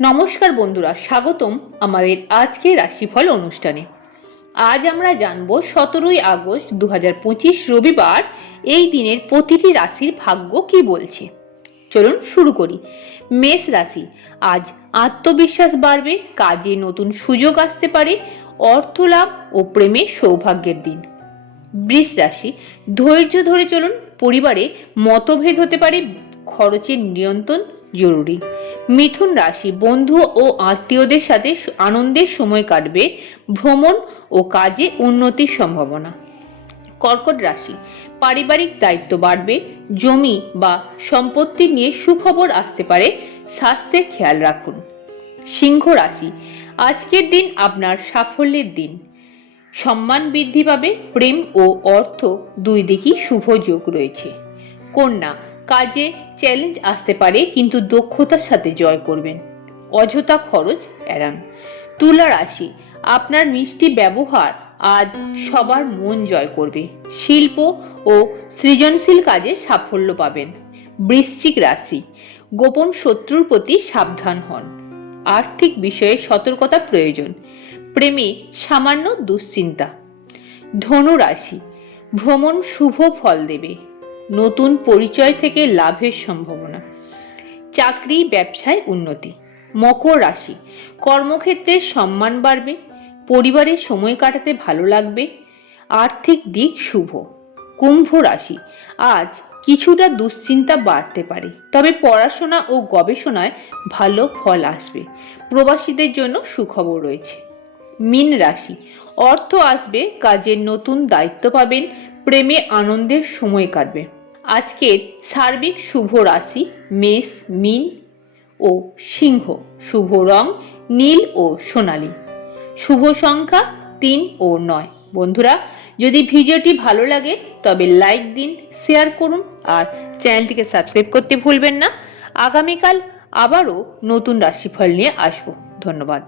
নমস্কার বন্ধুরা, স্বাগতম আমাদের আজকের রাশিফল অনুষ্ঠানে। আজ আমরা জানব 17ই আগস্ট 2025 রবিবার এই দিনের প্রতিটি রাশির ভাগ্য কি বলছে। চলুন শুরু করি। মেষ রাশি, আজ আত্মবিশ্বাস বাড়বে, কাজে নতুন সুযোগ আসতে পারে, অর্থ লাভ ও প্রেমে সৌভাগ্যের দিন। বৃষ রাশি, ধৈর্য ধরে চলুন, পরিবারে মতভেদ হতে পারে, খরচের নিয়ন্ত্রণ জরুরি। মিথুন রাশি, বন্ধু ও আত্মীয়দের সাথে আনন্দের সময় কাটবে, ভ্রমণ ও কাজে উন্নতির সম্ভাবনা। কর্কট রাশি, পারিবারিক দায়িত্ব বাড়বে, জমি বা সম্পত্তি নিয়ে সুখবর আসতে পারে, স্বাস্থ্যের খেয়াল রাখুন। সিংহ রাশি, আজকের দিন আপনার সাফল্যের দিন, সম্মান বৃদ্ধি পাবে, প্রেম ও অর্থ দুই দিকই শুভ যোগ রয়েছে। কন্যা, কাজে চ্যালেঞ্জ আসতে পারে কিন্তু দক্ষতার সাথে জয় করবেন, অযথা খরচ এড়ান। তুলা রাশি, আপনার মিষ্টি ব্যবহার আজ সবার মন জয় করবে, শিল্প ও সৃজনশীল কাজে সাফল্য পাবেন। বৃশ্চিক রাশি, গোপন শত্রুর প্রতি সাবধান হন, আর্থিক বিষয়ে সতর্কতা প্রয়োজন, প্রেমে সামান্য দুশ্চিন্তা। ধনু রাশি, ভ্রমণ শুভ ফল দেবে, নতুন পরিচয় থেকে লাভের সম্ভাবনা, চাকরি ব্যবসায় উন্নতি। মকর রাশি, কর্মক্ষেত্রে সম্মান বাড়বে, পরিবারের সময় কাটাতে ভালো লাগবে, আর্থিক দিক শুভ। কুম্ভ রাশি, আজ কিছুটা দুশ্চিন্তা বাড়তে পারে, তবে পড়াশোনা ও গবেষণায় ভালো ফল আসবে, প্রবাসীদের জন্য সুখবর রয়েছে। মীন রাশি, অর্থ আসবে, কাজের নতুন দায়িত্ব পাবেন, প্রেমে আনন্দের সময় কাটবে। আজকের সার্বিক শুভ রাশি মেষ, মীন ও সিংহ। শুভ রং নীল ও সোনালী। শুভ সংখ্যা 3 ও 9। বন্ধুরা, যদি ভিডিওটি ভালো লাগে তবে লাইক দিন, শেয়ার করুন আর চ্যানেলটিকে সাবস্ক্রাইব করতে ভুলবেন না। আগামীকাল আবারও নতুন রাশিফল নিয়ে আসবো। ধন্যবাদ।